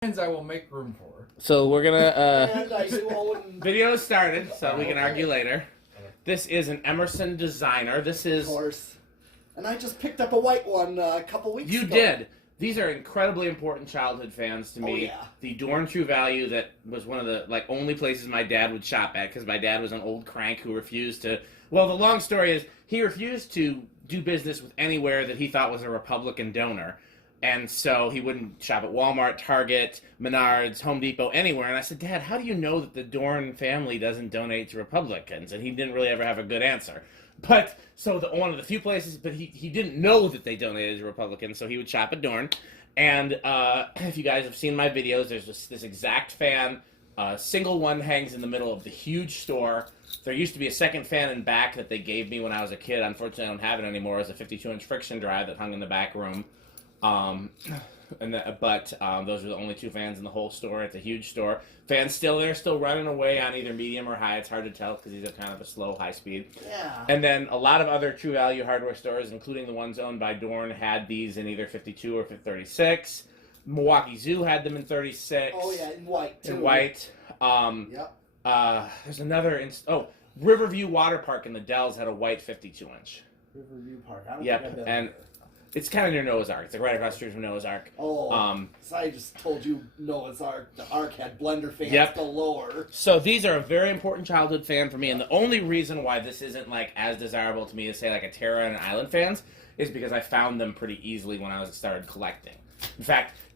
I will make room for. So we're gonna And I do own... video started, so we can argue later. This is an Emerson designer. This Of is course. And I just picked up a white one a couple weeks ago. you did. These are incredibly important childhood fans to me. Oh, yeah. The Dorn True Value that was one of the only places my dad would shop at because my dad was an old crank who refused to. Well, the long story is he refused to do business with anywhere that he thought was a Republican donor. And so he wouldn't shop at Walmart, Target, Menards, Home Depot, anywhere. And I said, Dad, how do you know that the Dorn family doesn't donate to Republicans? And he didn't really ever have a good answer. But, so one of the few places, but he didn't know that they donated to Republicans, so he would shop at Dorn. And if you guys have seen my videos, there's this exact fan. Single one hangs in the middle of the huge store. There used to be a second fan in back that they gave me when I was a kid. Unfortunately, I don't have it anymore. It's a 52-inch friction drive that hung in the back room. Those are the only two fans in the whole store. It's a huge store. Fans still there, still running away on either medium or high. It's hard to tell because these are kind of a slow, high speed. Yeah. And then a lot of other True Value hardware stores, including the ones owned by Dorn, had these in either 52 or 36. Milwaukee Zoo had them in 36. Oh, yeah, in white, too. In white. Yep. There's another... Riverview Water Park in the Dells had a white 52-inch. Riverview Park. I don't Yep, think I've been and... there. It's kind of near Noah's Ark. It's like right across the street from Noah's Ark. Oh, so I just told you Noah's Ark. The Ark had blender fans Yep. galore. So these are a very important childhood fan for me, and the only reason why this isn't as desirable to me as say a Terra and Island fans is because I found them pretty easily when I started collecting.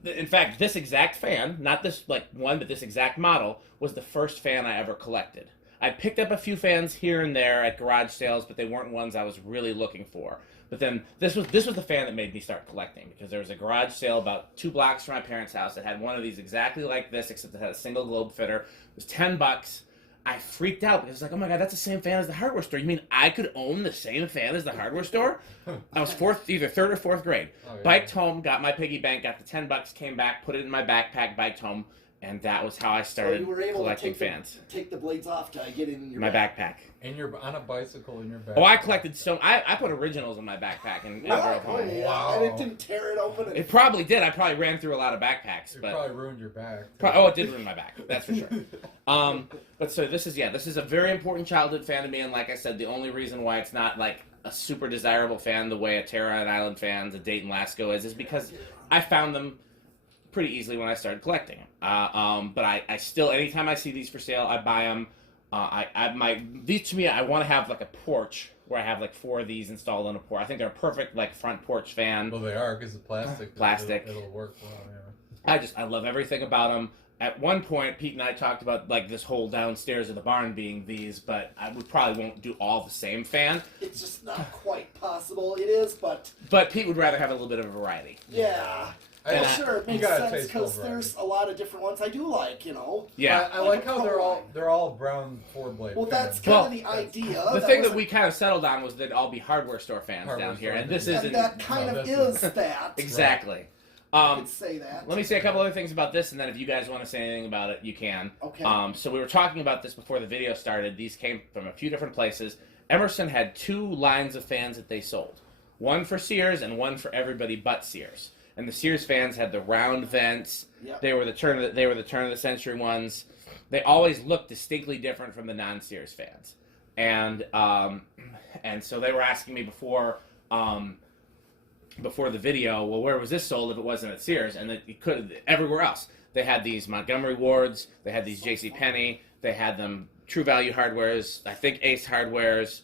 In fact, this exact fan, not this one, but this exact model was the first fan I ever collected. I picked up a few fans here and there at garage sales, but they weren't ones I was really looking for. But then this was the fan that made me start collecting because there was a garage sale about 2 blocks from my parents' house that had one of these exactly like this, except it had a single globe fitter. It was $10. I freaked out because it's like, oh my god, that's the same fan as the hardware store. You mean I could own the same fan as the hardware store? I was either third or fourth grade. Oh, yeah. Biked home, got my piggy bank, got the $10, came back, put it in my backpack, biked home. And that was how I started collecting fans. Take the blades off to get it in your backpack. On a bicycle in your backpack. Oh, I collected I put originals in my backpack and drove home. Wow. And it didn't tear it open. It probably did. I probably ran through a lot of backpacks. It probably ruined your back. It did ruin my back. That's for sure. But so this is a very important childhood fan to me, and like I said, the only reason why it's not a super desirable fan the way a Terra and Island fans, a Dayton Lasco is because I found them pretty easily when I started collecting. But I still, anytime I see these for sale, I buy them. These to me, I want to have a porch where I have 4 of these installed on a porch. I think they're a perfect front porch fan. Well, they are because it's plastic. Plastic. It'll work well. Yeah. I love everything about them. At one point, Pete and I talked about this whole downstairs of the barn being these, but we probably won't do all the same fan. It's just not quite possible. It is, but Pete would rather have a little bit of a variety. Yeah. Sure, it makes sense because there's a lot of different ones I do like, Yeah, I like how they're all brown 4-blade. Well, that's kind of the idea. The thing that we kind of settled on was they'd all be hardware store fans down here, and this isn't. That kind of is that. Exactly. I could say that. Let me say a couple other things about this, and then if you guys want to say anything about it, you can. Okay. So we were talking about this before the video started. These came from a few different places. Emerson had 2 lines of fans that they sold. One for Sears and one for everybody but Sears. And the Sears fans had the round vents. Yep. They were the turn of the century ones. They always looked distinctly different from the non-Sears fans. And so they were asking me before the video, well, where was this sold if it wasn't at Sears? And it could everywhere else. They had these Montgomery Wards. They had these J.C. Penney. They had them True Value Hardwares. I think Ace Hardwares.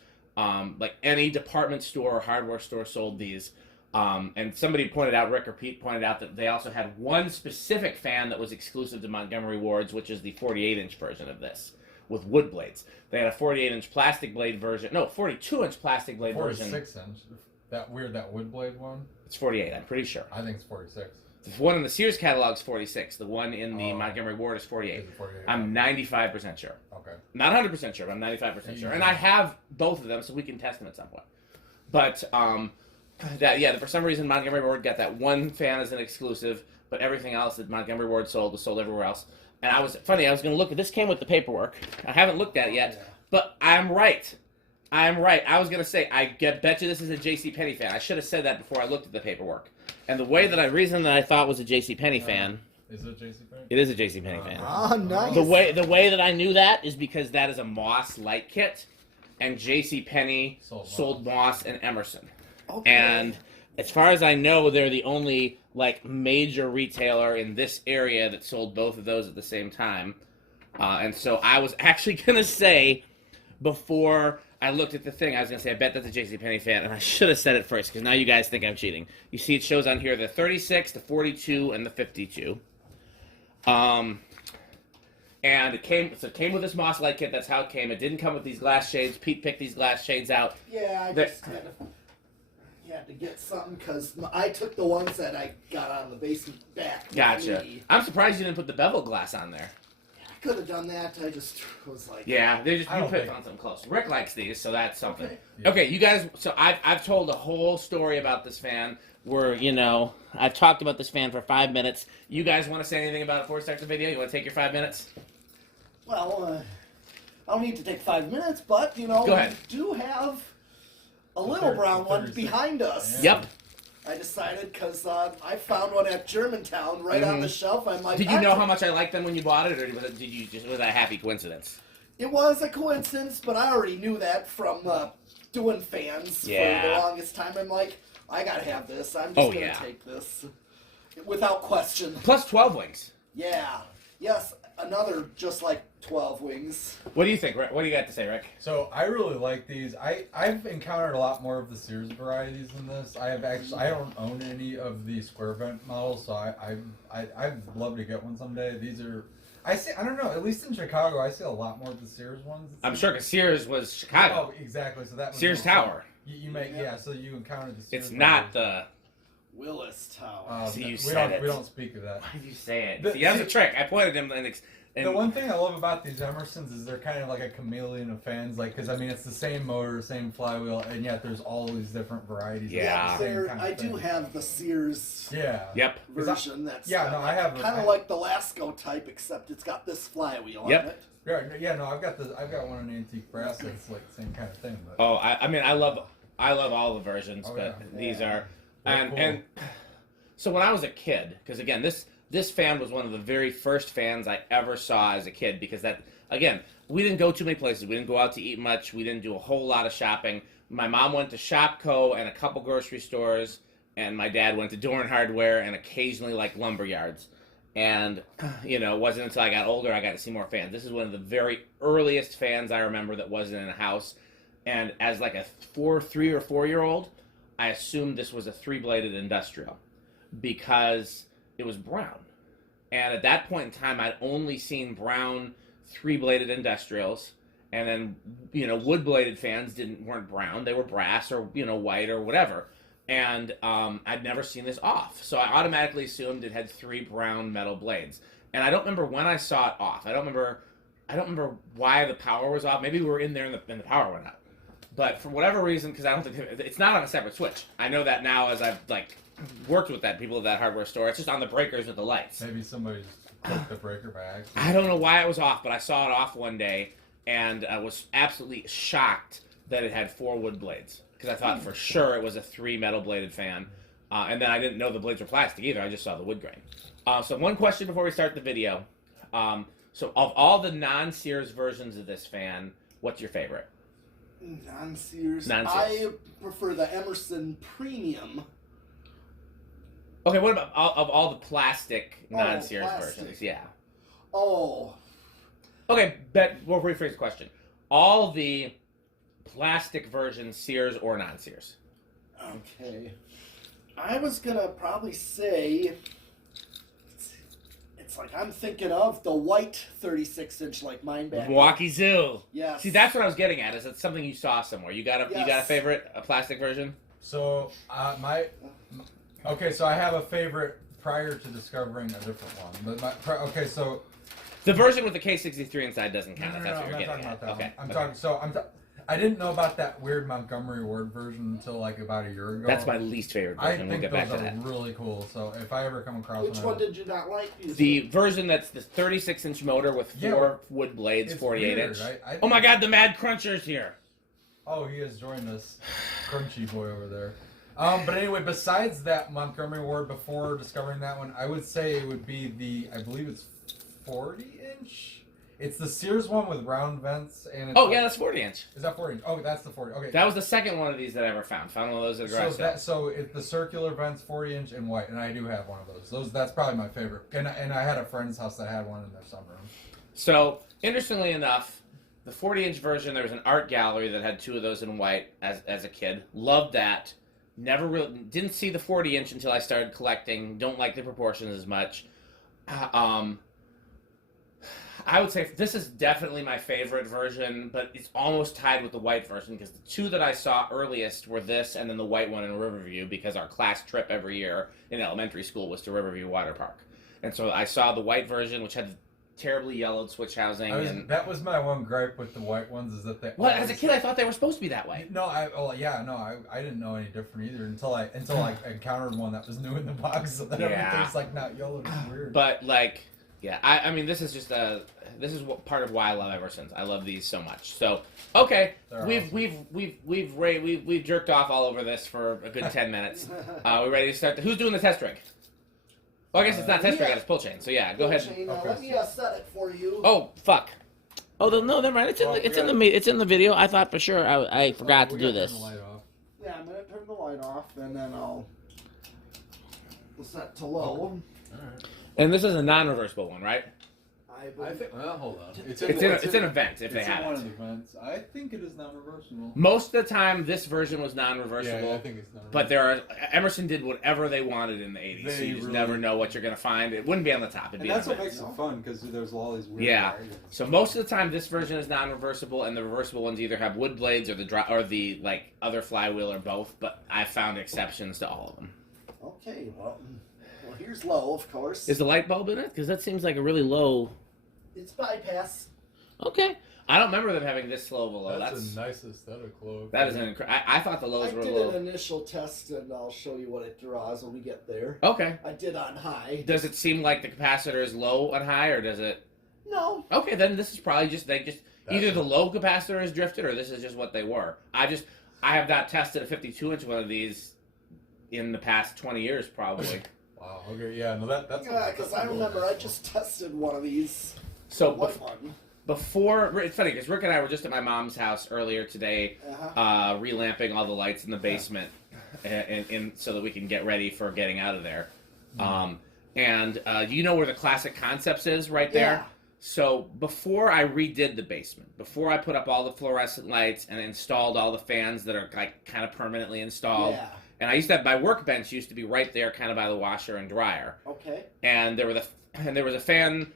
Any department store or hardware store sold these. And somebody pointed out, Rick or Pete pointed out that they also had one specific fan that was exclusive to Montgomery Wards, which is the 48-inch version of this, with wood blades. They had a 48-inch plastic blade version. No, 42-inch plastic blade version. 46-inch. That wood blade one? It's 48, I'm pretty sure. I think it's 46. The one in the Sears catalog is 46. The one in the Montgomery Ward is 48. Is it 48? I'm 95% sure. Okay. Not 100% sure, but I'm 95% sure. And I have both of them, so we can test them at some point. But, for some reason Montgomery Ward got that one fan as an exclusive, but everything else that Montgomery Ward sold was sold everywhere else. And I was going to look at this. Came with the paperwork. I haven't looked at it yet, but I'm right. I was going to say, bet you this is a J.C. Penney fan. I should have said that before I looked at the paperwork. And the reason that I thought was a J.C. Penney fan Is it JCPenney? It is a JCPenney fan. Ah, nice. The way that I knew that is because that is a Moss light kit, and JCPenney sold Moss and Emerson. Okay. And as far as I know, they're the only like major retailer in this area that sold both of those at the same time. And so I was actually gonna say, before I looked at the thing, I was gonna say I bet that's a JCPenney fan, and I should have said it first because now you guys think I'm cheating. You see, it shows on here the 36, the 42, and the 52. And it came with this Moss light kit. That's how it came. It didn't come with these glass shades. Pete picked these glass shades out. Yeah, I just had to get something because I took the ones that I got on the basement back. Gotcha. I'm surprised you didn't put the bevel glass on there. I could have done that. I just was like, yeah, they just you put on something close. Rick likes these, so that's something. Okay. Okay, you guys. So I've told a whole story about this fan. Where I've talked about this fan for 5 minutes. You guys want to say anything about it before we start the video? You want to take your 5 minutes? Well, I don't need to take 5 minutes, but Go ahead. we do have a little brown one behind us. Yep. I decided because I found one at Germantown right on the shelf. I'm like, did you know how much I liked them when you bought it, or was that a happy coincidence? It was a coincidence, but I already knew that from doing fans for the longest time. I'm like, I gotta have this. I'm just gonna take this without question. Plus 12 wings. Yeah. Yes. Another just like 12 wings. What do you think, Rick? What do you got to say, Rick? So I really like these. I've encountered a lot more of the Sears varieties than this. I don't own any of the square vent models, so I'd love to get one someday. These are. I don't know. At least in Chicago, I see a lot more of the Sears ones. I'm sure because Sears was Chicago. Oh, exactly. So that was Sears Tower. You may so you encountered the Sears. It's not the Willis Tower. So you we don't speak of that. Why did you say it? See, that's a trick. I pointed him and the one thing I love about these Emersons is they're kind of like a chameleon of fans, like because I mean it's the same motor, same flywheel, and yet there's all these different varieties. Yeah, I do have the Sears. Yep. Version that's I have kind of like the Lasco type, except it's got this flywheel on it. Yeah, I've got one in antique brass that's like the same kind of thing. But. Oh, I mean I love all the versions, but these are and so when I was a kid, because again this fan was one of the very first fans I ever saw as a kid, because that, again, we didn't go too many places. We didn't go out to eat much. We didn't do a whole lot of shopping. My mom went to Shopko and a couple grocery stores, and my dad went to Dorn Hardware and occasionally like lumber yards. And, it wasn't until I got older I got to see more fans. This is one of the very earliest fans I remember that wasn't in a house. And as like a 3 or 4 year old, I assumed this was a 3-bladed industrial because it was brown. And at that point in time, I'd only seen brown 3-bladed industrials. And then, wood-bladed fans weren't brown. They were brass or, white or whatever. And I'd never seen this off. So I automatically assumed it had 3 brown metal blades. And I don't remember when I saw it off. I don't remember why the power was off. Maybe we were in there and the power went out. But for whatever reason, because I don't think it's not on a separate switch. I know that now as I've worked with people at that hardware store. It's just on the breakers with the lights. Maybe somebody just took the breaker back. I don't know why it was off, but I saw it off one day and I was absolutely shocked that it had 4 wood blades, because I thought for sure it was a 3 metal bladed fan. And then I didn't know the blades were plastic either. I just saw the wood grain. So one question before we start the video. So of all the non-Sears versions of this fan, what's your favorite? Non-Sears. I prefer the Emerson Premium. Okay, what about all the plastic non-Sears versions? Yeah. Oh. Okay, we'll rephrase the question. All the plastic versions, Sears or non-Sears? Okay. I was gonna probably say it's like I'm thinking of the white 36-inch like mine back. Milwaukee Zoo. Yes. See, that's what I was getting at. Is it something you saw somewhere? You got a favorite, a plastic version? So so I have a favorite prior to discovering a different one. But so the version with the K63 inside doesn't count. No, if that's what you're I'm not getting talking at. about that. Okay. I'm talking. So I didn't know about that weird Montgomery Ward version until like about a year ago. That's my least favorite version. I We'll think get back those to are that. really cool. So if I ever come across Which one did you not like? The version that's the 36-inch motor with 4 wood blades, 48-inch. Oh my God, the Mad Cruncher's here. Oh, he has joined us, Crunchy Boy over there. But anyway, besides that Montgomery Ward, before discovering that one, I would say it would be I believe it's 40-inch. It's the Sears one with round vents. And it's Yeah, that's 40-inch. Is that 40-inch? Oh, that's the 40. Okay. That was the second one of these that I ever found. Found one of those at a garage sale. So it's the circular vents, 40-inch and white, and I do have one of those. That's probably my favorite. And I had a friend's house that had one in their sunroom. So, interestingly enough, the 40-inch version, there was an art gallery that had two of those in white as a kid. Loved that. Never really didn't see the 40-inch until I started collecting. Don't like the proportions as much. I would say this is definitely my favorite version, but it's almost tied with the white version because the two that I saw earliest were this and then the white one in Riverview, because our class trip every year in elementary school was to Riverview Water Park. And so I saw the white version, which had terribly yellowed switch housing. That was my one gripe with the white ones, is that they. Well, as a kid, I thought they were supposed to be that way. No, I didn't know any different either until I encountered one that was new in the box, so then everything's like not yellow and weird. But like, yeah, I mean, this is what part of why I love Emerson's. I love these so much. So okay, we've jerked off all over this for a good 10 minutes. We ready to start? Who's doing the test rig? Well, I guess it's not test rig, it's pull chain. So yeah, go ahead. Chain, let me set it for you. Oh fuck. Oh no, never mind. It's in the video. I thought for sure I forgot to do this. Turn the light off. Yeah, I'm gonna turn the light off, and then we'll set to low. All right. And this is a non-reversible one, right? I think. Well, hold on. It's an event if they have one it. of the events. I think it is non-reversible. Most of the time, this version was non-reversible. Yeah, I think it's non-reversible. But Emerson did whatever they wanted in the 80s. So you just never know what you're going to find. It wouldn't be on the top. It'd be that's an what event. makes it fun, because there's all these weird variants. So most of the time, this version is non-reversible, and the reversible ones either have wood blades or the like other flywheel or both. But I found exceptions to all of them. Okay, well here's low, of course. Is the light bulb in it? Because that seems like a really low. It's bypass. Okay. I don't remember them having this low of a low. That's a nice aesthetic low. That is an incredible. I thought the lows were low. I did an initial test, and I'll show you what it draws when we get there. Okay. I did on high. Does it seem like the capacitor is low on high, or does it? No. Okay, then this is probably either the low capacitor is drifted, or this is just what they were. I have not tested a 52-inch one of these in the past 20 years, probably. Wow. Okay. Yeah. No. That's. Yeah, because I remember I just tested one of these. So one. Before, it's funny because Rick and I were just at my mom's house earlier today, relamping all the lights in the basement, and so that we can get ready for getting out of there. You know where the Classic Concepts is right there? Yeah. So before I redid the basement, before I put up all the fluorescent lights and installed all the fans that are like kind of permanently installed, and I used to have my workbench used to be right there, kind of by the washer and dryer. Okay. And there was a fan.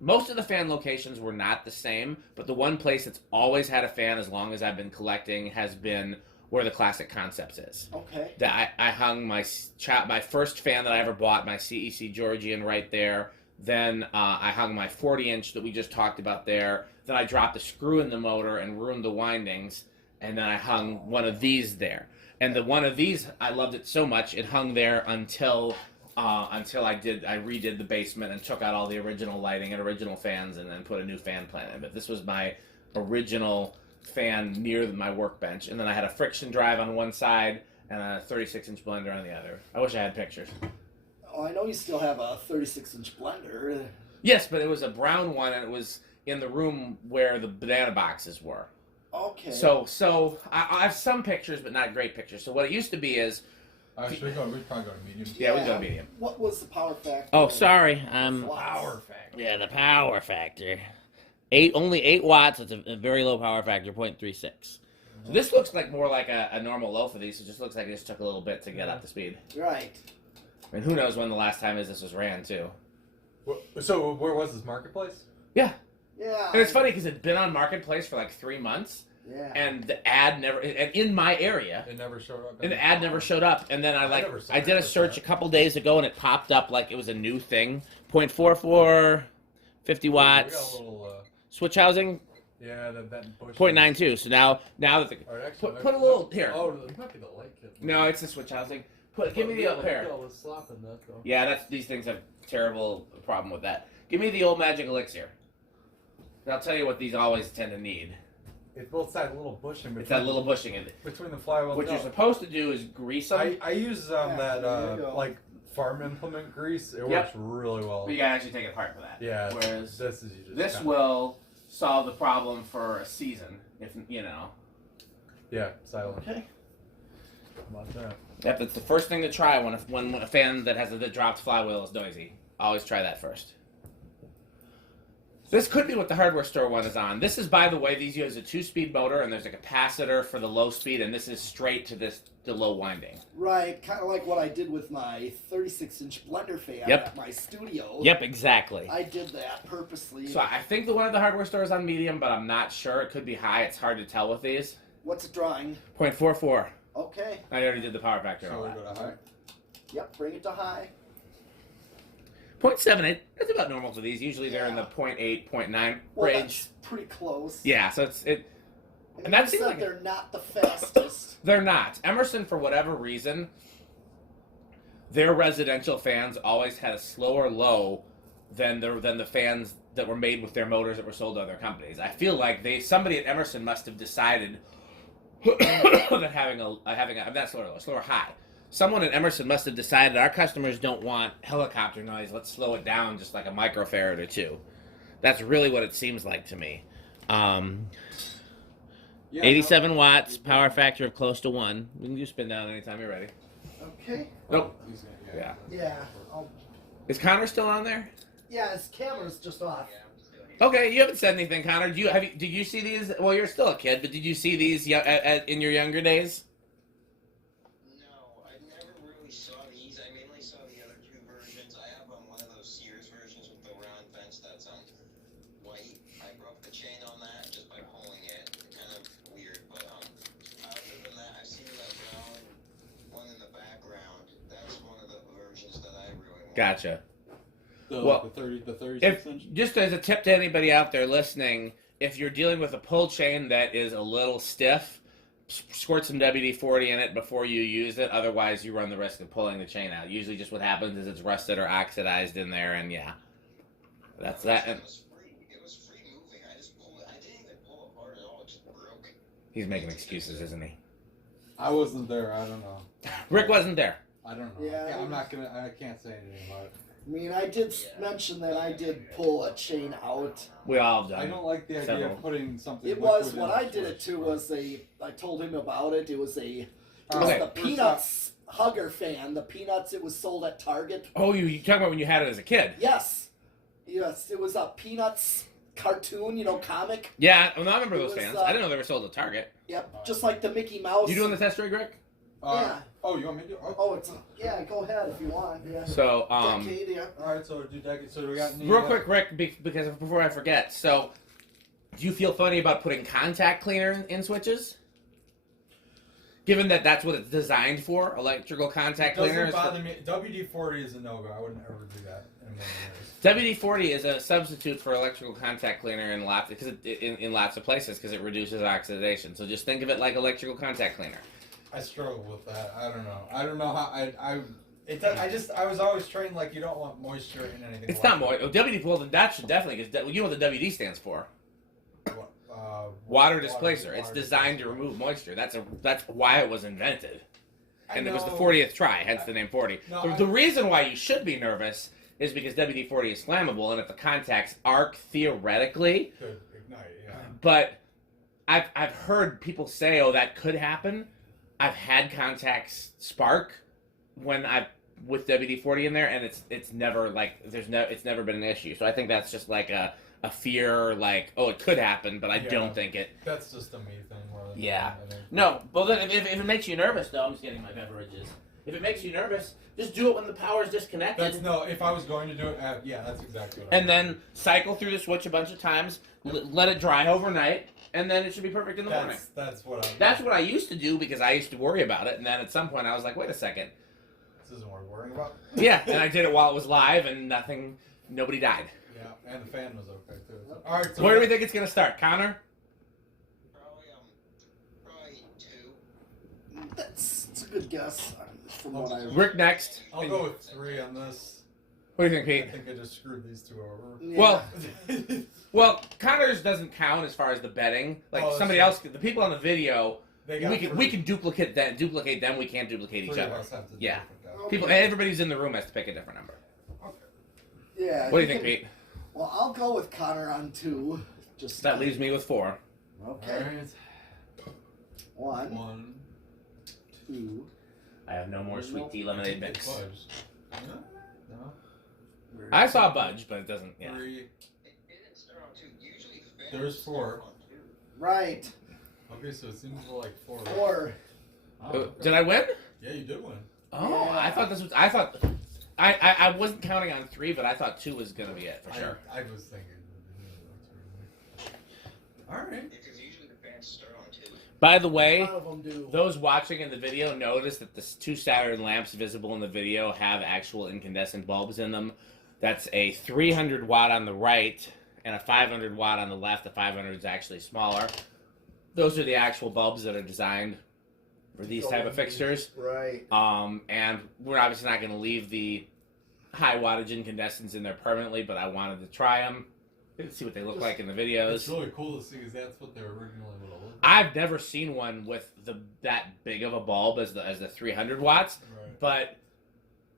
Most of the fan locations were not the same, but the one place that's always had a fan as long as I've been collecting has been where the Classic Concepts is. Okay. That I hung my first fan that I ever bought, my CEC Georgian, right there. Then I hung my 40-inch that we just talked about there. Then I dropped a screw in the motor and ruined the windings. And then I hung one of these there. And the one of these, I loved it so much, it hung there until I redid the basement and took out all the original lighting and original fans and then put a new fan plant in. But this was my original fan near my workbench. And then I had a friction drive on one side and a 36-inch blender on the other. I wish I had pictures. Oh, I know you still have a 36-inch blender. Yes, but it was a brown one, and it was in the room where the banana boxes were. Okay. So I have some pictures, but not great pictures. So what it used to be is... we probably go to medium. Yeah, we go to medium. What was the power factor? Oh, sorry. Power factor. Yeah, the power factor. Only 8 watts. It's a very low power factor, 0.36. So this looks like more like a normal low for these. It just looks like it just took a little bit to get up to speed. Right. I mean, who knows when the last time this was ran, too. So where was this, Marketplace? Yeah. Yeah. And it's funny because it'd been on Marketplace for like 3 months. Yeah. And the ad never, and in my area, it never showed up. And the ad never showed up. And then I did a search a couple days ago, and it popped up like it was a new thing. 0.44, 50 watts. We got a little, switch housing. Yeah, that push. 0.92. So now that the put a little here. Oh, it might be the light kit. No, it's the switch housing. Give me the up here. Yeah, these things have terrible problem with that. Give me the old magic elixir. And I'll tell you what these always tend to need. It's both sides, a little bushing. It's that little bushing in it. Between the flywheel. What you're supposed to do is grease them. I use like farm implement grease. It works really well. But you gotta actually take it apart for that. Yeah. Whereas this will solve the problem for a season, if you know. Yeah, silent. Okay. How about that? Yep, that's the first thing to try when a fan that has the dropped flywheel is noisy. Always try that first. This could be what the hardware store one is on. This is, by the way, these use a 2-speed motor, and there's a capacitor for the low speed, and this is straight to the low winding. Right, kind of like what I did with my 36-inch blender fan at my studio. Yep, exactly. I did that purposely. So I think the one at the hardware store is on medium, but I'm not sure. It could be high. It's hard to tell with these. What's it drawing? 0.44. Okay. I already did the power factor. So we go to high? Yep, bring it to high. 0.78. That's about normal for these. Usually they're in the 0.8, 0.9 well, range. That's pretty close. Yeah, so And that seems like they're not the fastest. They're not. Emerson, for whatever reason, their residential fans always had a slower low than the fans that were made with their motors that were sold to other companies. I feel like somebody at Emerson must have decided that having a not slower low, slower high. Someone at Emerson must have decided our customers don't want helicopter noise. Let's slow it down just like a microfarad or two. That's really what it seems like to me. 87 watts, power factor of close to 1. We can do spin down anytime you're ready. Okay. Nope. Yeah. Is Connor still on there? Yeah, his camera's just off. Okay, you haven't said anything, Connor. Did you see these? Well, you're still a kid, but did you see these in your younger days? Gotcha. The 36 inch? Just as a tip to anybody out there listening, if you're dealing with a pull chain that is a little stiff, squirt some WD-40 in it before you use it. Otherwise, you run the risk of pulling the chain out. Usually just what happens is it's rusted or oxidized in there, and that's that. It was free moving. I just pulled it. I didn't even pull it apart at all. It just broke. He's making excuses, isn't he? I wasn't there. I don't know. Rick wasn't there. I don't know. Yeah, I can't say anything about it. I mean, I did mention that I did pull a chain out. We all have done. I don't like the idea of putting something. It was what I did it to was I told him about it. It was the Peanuts Hugger fan. The Peanuts. It was sold at Target. Oh, you talking about when you had it as a kid? Yes, it was a Peanuts cartoon. Comic. Yeah, I remember those fans. I didn't know they were sold at Target. Yep, just like the Mickey Mouse. You doing the test rig, Rick? Yeah. Oh, you want me to do? Oh, go ahead if you want. Yeah. So, Decade, yeah. All right, so do decade. So do we got any, real quick, Rick, because before I forget. So, do you feel funny about putting contact cleaner in switches? Given that that's what it's designed for, electrical contact cleaner. Doesn't bother me. WD-40 is a no-go. I wouldn't ever do that in a million years. WD-40 is a substitute for electrical contact cleaner in lots of places because it reduces oxidation. So just think of it like electrical contact cleaner. I struggle with that. I don't know. I don't know how I was always trained like you don't want moisture in anything. It's not moisture. WD, well, that should definitely, because you know what the WD stands for. Water displacer. It's designed to remove moisture. That's why it was invented. And it was the 40th try, hence the name 40. No, the reason why you should be nervous is because WD-40 is flammable, and if the contacts arc, theoretically, could ignite, yeah. But I've heard people say, oh, that could happen. I've had contacts spark with WD-40 in there, and it's never it's never been an issue. So I think that's just like a fear, like, oh, it could happen, but I don't think it. That's just a me thing. Yeah. No. Well, then if it makes you nervous, though, I'm just getting my beverages. If it makes you nervous, just do it when the power's disconnected. If I was going to do it, that's exactly what And then cycle through the switch a bunch of times, let it dry overnight, and then it should be perfect in the morning. That's what I used to do because I used to worry about it, and then at some point I was like, wait a second. This isn't worth worrying about. Yeah, and I did it while it was live, and nobody died. Yeah, and the fan was okay too. All right. So where do we think it's gonna start, Connor? Probably 2. That's a good guess. From what I Rick next. I'll go with 3 on this. What do you think, I Pete? think I just screwed these two over. Yeah. Well, Connor's doesn't count as far as the betting. Like somebody else, the people on the video, we can duplicate them. We can't duplicate each other. Yeah. People, everybody's in the room has to pick a different number. Okay. Yeah. What do you think, Pete? Well, I'll go with Connor on 2. That leaves me with 4. Okay. All right. 1, One. 2. I have no more sweet tea lemonade mix. Fudge. No. I saw Budge, but it doesn't. Yeah. 3. It didn't start on 2. Usually fans There's 4. start on 2. Right. Okay, so it seems like 4. 4. Oh, okay. Did I win? Yeah, you did win. Oh, Yeah. I thought this was. I wasn't counting on 3, but I thought 2 was gonna be it for sure. I was thinking. All right. Because usually the fans start on 2. By the A way, lot of them do. those watching in the video notice that the 2 Saturn lamps visible in the video have actual incandescent bulbs in them. That's a 300 watt on the right and a 500 watt on the left. The 500 is actually smaller. Those are the actual bulbs that are designed for these type of fixtures. Right. And we're obviously not going to leave the high wattage incandescents in there permanently, but I wanted to try them, see what they look like in the videos. It's really cool to see because that's what they originally would have looked like. I've never seen one with that big of a bulb as the 300 watts, Right. but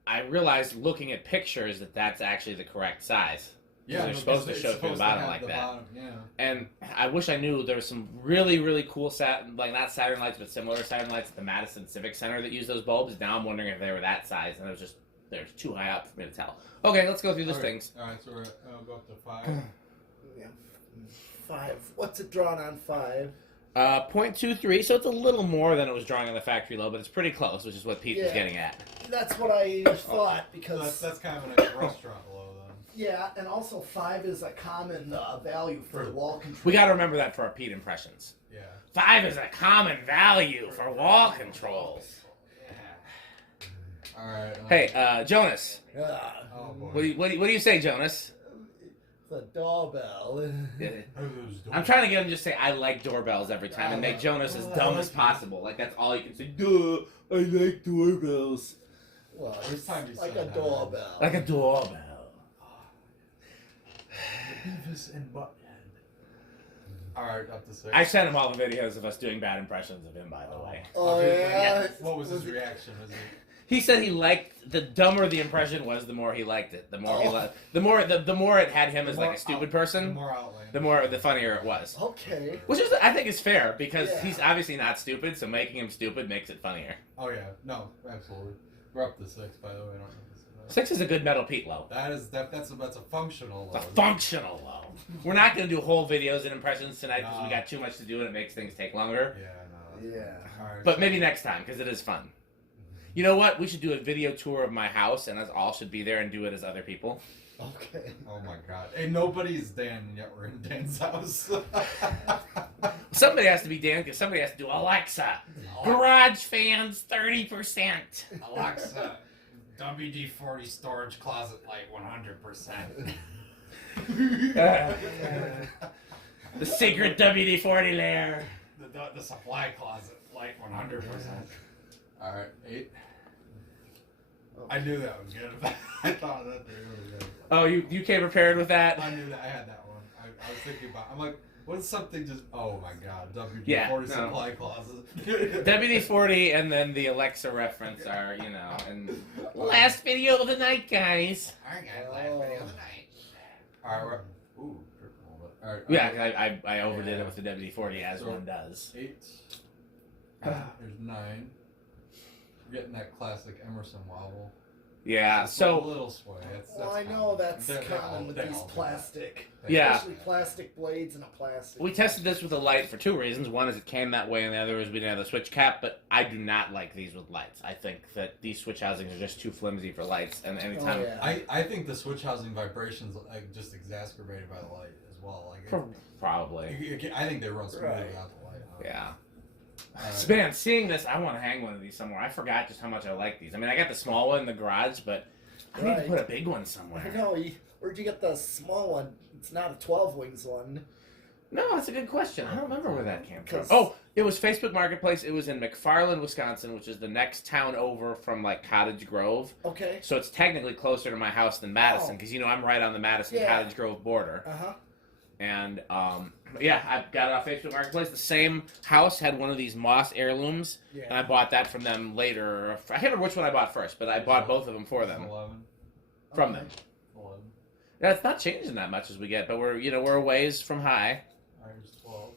I realized looking at pictures that that's actually the correct size. Yeah, they're supposed to show through the bottom like that. Yeah. And I wish I knew there was some really, really cool not Saturn lights, but similar Saturn lights at the Madison Civic Center that use those bulbs. Now I'm wondering if they were that size, and they're too high up for me to tell. Okay, let's go through these things. All right, so I'll go up to 5. Yeah. 5. What's it drawn on 5? 0.23, so it's a little more than it was drawing on the factory low, but it's pretty close, which is what Pete was getting at. That's what I thought because That's kind of a nice restaurant low then. yeah, and also 5 is a common value for wall control. We got to remember that for our Pete impressions. Yeah. 5 is a common value for wall controls. All right. Hey, Jonas, Oh boy. what do you say, Jonas? The doorbell. I'm trying to get him to just say I like doorbells every time and make Jonas as dumb as possible. Like that's all you can say. Duh, I like doorbells. Well, First it's time you like said a that. doorbell. Like a doorbell. Beavis and Butthead. All right, up to 6. I sent him all the videos of us doing bad impressions of him, by the way. Oh yeah. What was his reaction? Was he? He said he liked the dumber the impression was, the more he liked it. The more he the more it had him as like a stupid person. The more outlandish. The funnier it was. Okay. Which is, I think, is fair because Yeah. he's obviously not stupid, so making him stupid makes it funnier. Oh yeah, no, absolutely. We're up to 6, by the way. I don't know if this is 6 is a good metal Pete low. that's a functional. It's a functional low. We're not going to do whole videos and impressions tonight because we No. got too much to do and it makes things take longer. Yeah, no. Yeah. All right, But maybe next time because it is fun. You know what? We should do a video tour of my house and us all should be there and do it as other people. Okay. Oh my God! Hey, nobody's Dan, and yet we're in Dan's house. Somebody has to be Dan because somebody has to do Alexa. Garage fans 30%. Alexa, WD-40 storage closet light 100%. The secret WD-40 layer. The supply closet light 100%. All right, 8. I knew that was good. I thought that was good. Oh, you came prepared with that? I knew that. I had that one. I was thinking about. I'm like, what is something just? Oh my God, WD-40 Yeah, no. supply closet. WD-40 and then the Alexa reference are, and last video of the night, guys. All right, guys, last video of the night. All right, we're, ooh, all right. Yeah, I overdid it with the WD-40 as one does. 8. There's 9. We're getting that classic Emerson wobble. Yeah, Just a so little sway. Well, I know that's They're common with all these do that. plastic. Yeah. Especially plastic blades and a plastic. we tested this with a light for 2 reasons. One is it came that way, and the other is we didn't have the switch cap. But I do not like these with lights. I think that these switch housings are just too flimsy for lights. And anytime, Oh, yeah. I think the switch housing vibrations like just exacerbated by the light as well. Like probably, I think they run smoothly Right. without the light. Huh? yeah. Alright. Man, seeing this, I want to hang one of these somewhere. I forgot just how much I like these. I mean, I got the small one in the garage, but I need to Right. put a big one I somewhere. know. Where'd you get the small one? It's not a 12 wings one. No, that's a good question. I don't remember where that came from. 'Cause- Oh, it was Facebook Marketplace. It was in McFarland, Wisconsin, which is the next town over from like Cottage Grove. Okay. So it's technically closer to my house than Madison, Oh. because I'm right on the Madison Yeah. Cottage Grove border. Uh-huh. And yeah, I got it off Facebook Marketplace. The same house had one of these moss heirlooms, and I Yeah. bought that from them later. I can't remember which one I bought first, but I bought both of them for them 11. from Okay. them. 11. Yeah, it's not changing that much as we get, but we're a ways from high. Ours 12.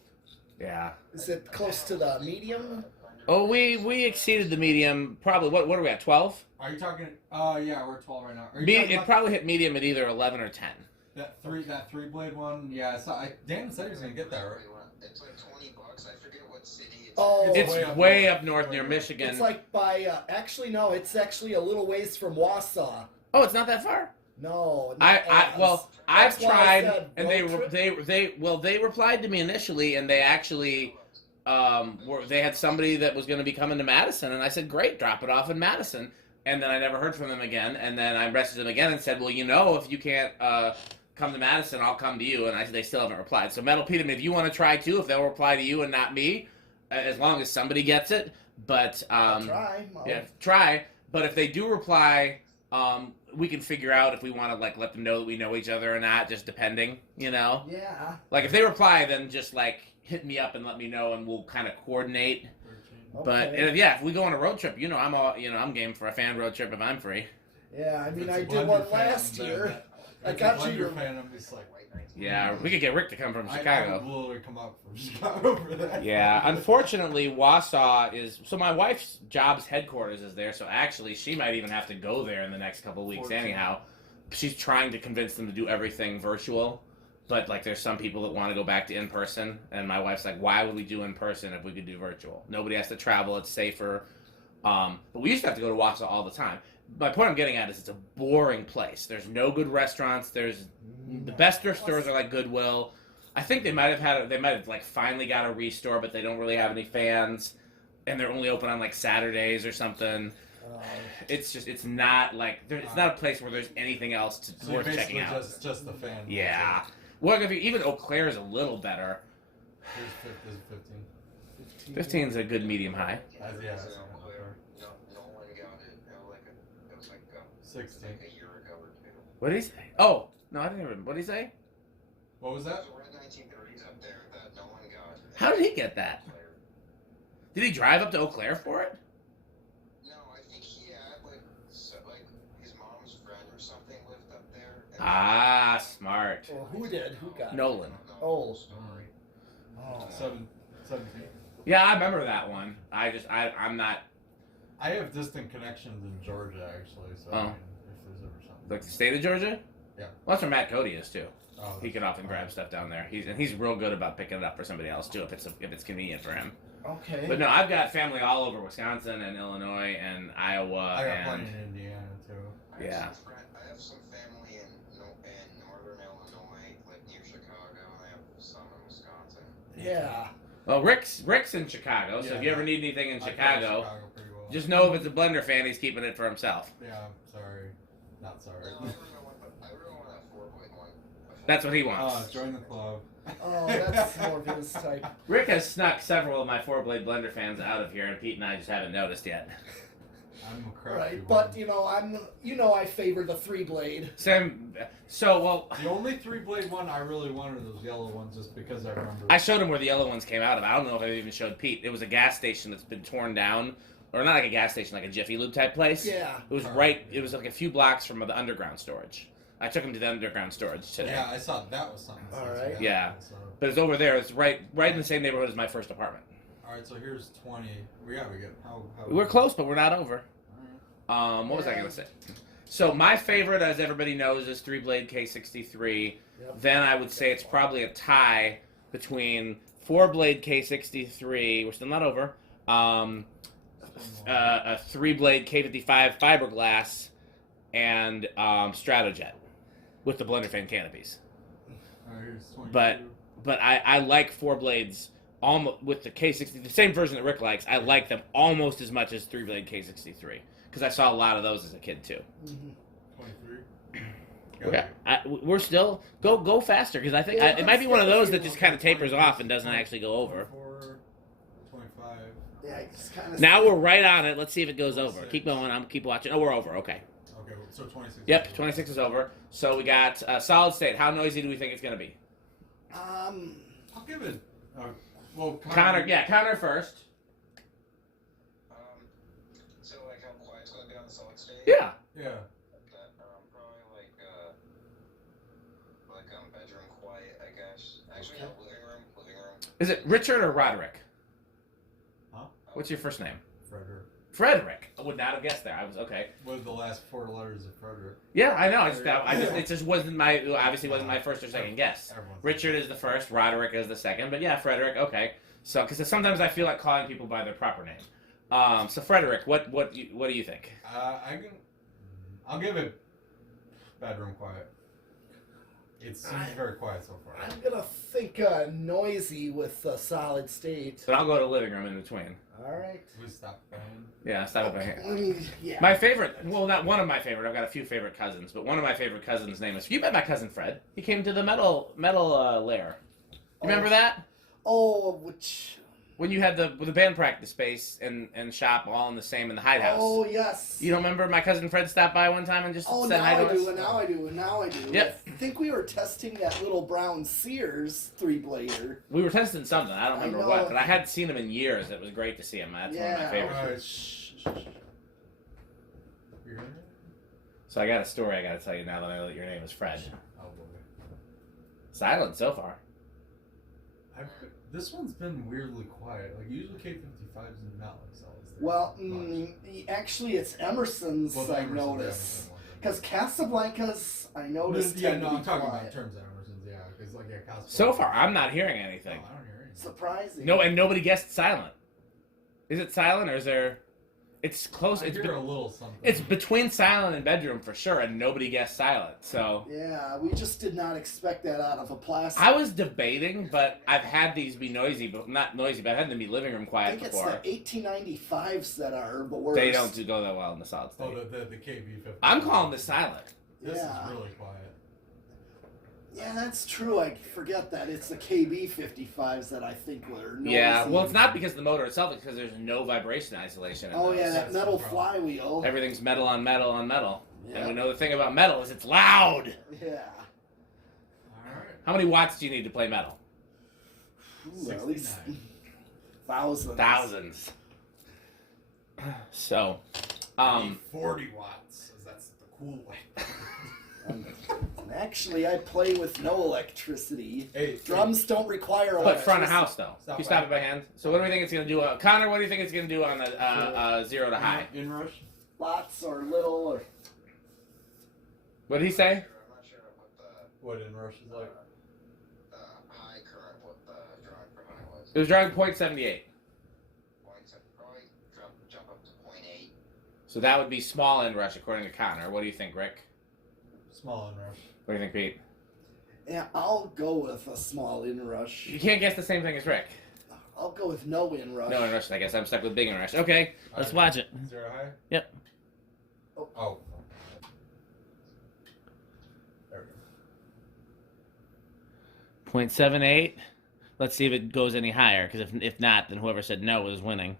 Yeah. Is it close to the medium? Oh, we exceeded the medium. Probably. What are we at? 12? Are you talking? Yeah, we're 12 right now. Are you talking It about probably hit medium at either 11 or 10. that three blade one? Yeah, Dan said he was gonna get that right. It's like $20. I forget what city it's Oh. in. It's way way up up north near north. Michigan. It's like by, actually, no, it's actually a little ways from Wausau. Oh, it's not that far. No. not as. I've That's why I tried, said and road trip. they replied to me initially, and they actually they had somebody that was going to be coming to Madison, and I said, great, drop it off in Madison, and then I never heard from them again, and then I messaged them again and said, well, if you can't come to Madison, I'll come to you, and they still haven't replied. So Metal Pete, if you want to try too, if they'll reply to you and not me, as long as somebody gets it, but I'll try. yeah, try. But if they do reply, we can figure out if we want to like let them know that we know each other or not, just depending, Yeah. Like if they reply, then just like hit me up and let me know, and we'll kind of coordinate. 13. But Okay. if we go on a road trip, I'm game for a fan road trip if I'm free. Yeah, I mean, If I it's a did Blender one fan, last then year. that- I if got it's a you Blender your- fan, I'm just like, Yeah, we could get Rick to come from I Chicago. would literally come up from Chicago for that. Yeah, unfortunately, Wausau is so my wife's job's headquarters is there, so actually she might even have to go there in the next couple of weeks 14. anyhow. She's trying to convince them to do everything virtual, but like there's some people that want to go back to in person, and my wife's like, why would we do in person if we could do virtual? Nobody has to travel, it's safer. But we used to have to go to Wausau all the time. My point I'm getting at is it's a boring place. There's no good restaurants. There's the best thrift stores are like Goodwill. I think they might have like finally got a restore, but they don't really have any fans, and they're only open on like Saturdays or something. It's not like it's not a place where there's anything else So worth basically checking out. just the fan. Yeah. Well, even Eau Claire is a little better. There's 15. 15 is a good medium high. Yeah, that's not fair. No one got it. It was like 16. a year ago or two. What did he say? Oh no, I didn't even. What did he say? What was that? There's a red 1930s up there that no one got. How did he get that? Did he drive up to Eau Claire for it? No, I think he had like his mom's friend or something lived up there. and- Ah, smart. Well, who did? Who got it? Nolan. Oh. Story. Oh. 17. Yeah, I remember that one. I'm not I have distant connections in Georgia actually, so Oh. I mean, if there's ever something. like the state of Georgia. Yeah. Well, that's where Matt Cody is too. Oh, He can often grab stuff down there. He's real good about picking it up for somebody else too if it's convenient for him. Okay. But no, I've got family all over Wisconsin and Illinois and Iowa I got and plenty in Indiana too. Yeah. I have some family in northern Illinois, like near Chicago, and I have some in Wisconsin. Yeah. well, Rick's in Chicago, so Yeah, if you ever need anything in I know Chicago, pretty well. just know if it's a Blender fan, he's keeping it for himself. Yeah, sorry. Not sorry. No, I really want that 4-blade one. That's what he wants. Join the club. Oh, that's more of his type. Rick has snuck several of my 4-blade Blender fans out of here, and Pete and I just haven't noticed yet. I'm a crafty Right, one. but I favor the 3-blade. So The only 3-blade one I really wanted are those yellow ones just because I remember. I showed him where the yellow ones came out of. I don't know if I even showed Pete. It was a gas station that's been torn down, or not like a gas station, like a Jiffy Lube type place. Yeah. It was It was like a few blocks from the underground storage. I took him to the underground storage today. Yeah, I saw that was something. All right. Yeah. So, But it's over there. It's right in the same neighborhood as my first apartment. all right, so here's 20. We gotta get how. We're close, but we're not over. All right. What was I gonna say? So my favorite, as everybody knows, is 3-blade K63. Yep. Then I would say it's probably a tie between 4-blade K63. We're still not over. A 3-blade K55 fiberglass and Stratojet with the Blender fan canopies. All right, here's 22. But I like 4-blades almost with the K60, the same version that Rick likes. I like them almost as much as 3-blade K63 because I saw a lot of those as a kid too. Mm-hmm. 23. We're still go faster because I think it might be one of those that just kind of tapers off and doesn't actually go over. 25. Yeah, it's kind of. Now we're right on it. Let's see if it goes over. Keep going. I'm keep watching. Oh, we're over. Okay. Okay, so 26. Yep, 26 is over. So we got solid state. How noisy do we think it's going to be? I'll give it. Well, Connor. Yeah, Connor first. So like how quiet it's gonna be on the solid state? Yeah. Yeah. Probably like bedroom quiet, I guess. Actually, no, living room. Is it Richard or Roderick? Huh? What's your first name? Frederick. Frederick. I would not have guessed that. I was okay. What are the last 4 letters of Frederick? Yeah, I know. It just wasn't my first or second guess. Everyone's Richard is the first. Roderick is the second. But yeah, Frederick. Okay. So because sometimes I feel like calling people by their proper name. So Frederick, what do you think? I'll give it bedroom quiet. It seems very quiet so far. I'm gonna think noisy with solid state. So I'll go to living room in between. All right. We stop banging. Yeah, stop it by hand. I mean, yeah. My favorite, well, not one of my favorite. I've got a few favorite cousins, but one of my favorite cousins' name is. You met my cousin Fred. He came to the metal lair. You remember that? Oh, which? When you had the band practice space and shop all in the hide house. Oh yes. You don't remember my cousin Fred stopped by one time and just Oh, said now hi to I do, us? and now I do, and now I do. Yep. I think we were testing that little brown Sears 3-blader. We were testing something. I don't I remember know. what, but I hadn't seen him in years. It was great to see him. That's one of my favorites. Alright, shh. You're hearing it? So I got a story I got to tell you now that I know that your name is Fred. Oh boy. Silent so far. This one's been weirdly quiet. Like usually K55s and not like solid state. Well, much. actually, it's Emerson's. Well, I Emerson's notice the Emerson because Casablanca's. I noticed. Yeah, tend no, to I'm be talking quiet. about terms of Emerson's. Yeah, because like Casablanca. So far, I'm not hearing No, anything. I don't hear anything. Surprising. No, and nobody guessed silent. Is it silent or is there? It's close. I It's hear a little something. it's between silent and bedroom for sure, and nobody guessed silent. So Yeah, we just did not expect that out of a plastic. I was debating, but I've had these be noisy, but not noisy. But I've had them be living room I quiet think before. it's the 1895s that are the worst. They don't go that well in the solid state. Oh, the KB50. I'm calling this silent. This Yeah. is really quiet. Yeah, that's true. I forget that it's the KB55s that I think were noisy. Yeah, well, it's not because of the motor itself. It's because there's no vibration isolation. In Oh those. yeah, that That's metal the problem. flywheel. Everything's metal on metal on metal. Yeah. And we know the thing about metal is it's loud. Yeah. Alright. How many watts do you need to play metal? Ooh, at least 69. thousands. Thousands. So, 40 watts. That's the cool way. Actually, I play with no electricity. Hey, Drums don't require but electricity. front of house though. Stop You stop by. it by hand. So what do we think it's gonna do? Connor, what do you think it's gonna do on the 0 to high? Inrush? Lots or little or. What did he say? I'm not sure what the What Inrush is like? high current, what the drawing for high was. It was drawing 0.78. Points probably jump up to 0.8. So that would be small inrush according to Connor. What do you think, Rick? Small Inrush. What do you think, Pete? Yeah, I'll go with a small inrush. You can't guess the same thing as Rick. I'll go with no inrush. No inrush. I guess I'm stuck with big inrush. Okay, let's Alright. watch it. 0 high? Yep. Oh. There we go. 0.78. Let's see if it goes any higher. Because if not, then whoever said no is winning.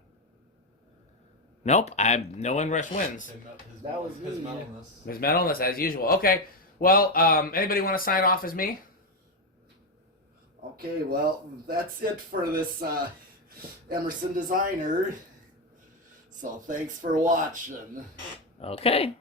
Nope. No inrush wins. That was his me. metalness. There's metalness as usual. Okay. Well, anybody want to sign off as me? Okay, well, that's it for this Emerson designer. So thanks for watching. Okay.